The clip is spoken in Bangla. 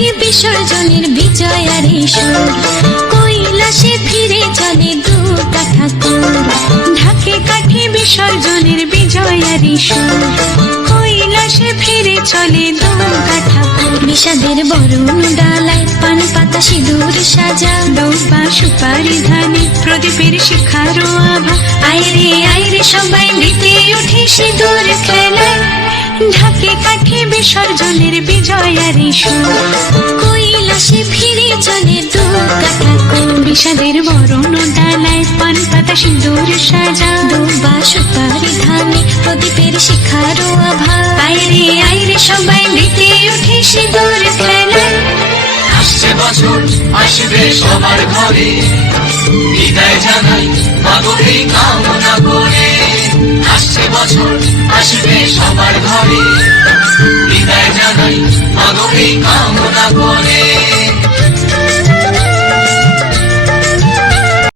কাঠি বিসর্জনের বিজয়ার সুর, কৈলাসে ফিরে চলে দুর্গা ঠাকুর। ঢাকে কাঠি বিসর্জনের বিজয়ার সুর, কৈলাসে ফিরে চলে দুর্গা ঠাকুর। বিষাদের বরণ ডালায় পান পাতা সিঁদুর সাজা, দৌবা সুপারি ধানে প্রদীপের শিখারো আভা। আইরে সবাই মেতে উঠে সিঁদুর খেলায়, ঢাকে কাঠি বিসর্জনের বিজয়ার সুর, কৈলাসে ফিরে চলে দুর্গা ঠাকুর। বিষাদের বরণ ডালায় পান পাতা সিঁদুর সাজা, দৌবা সুপারি ধানে প্রদীপের শিখারো আভা। আইরে সবাই মেতে উঠে সিঁদুর খেলায়। আসছে বছর আসবে সবার ঘরে, বিদায় জানাই মাগো এই কামনা করে। আসছে বছর আসবে সবার ঘরে, বিদায় জানাই মাগো এই কামনা করে।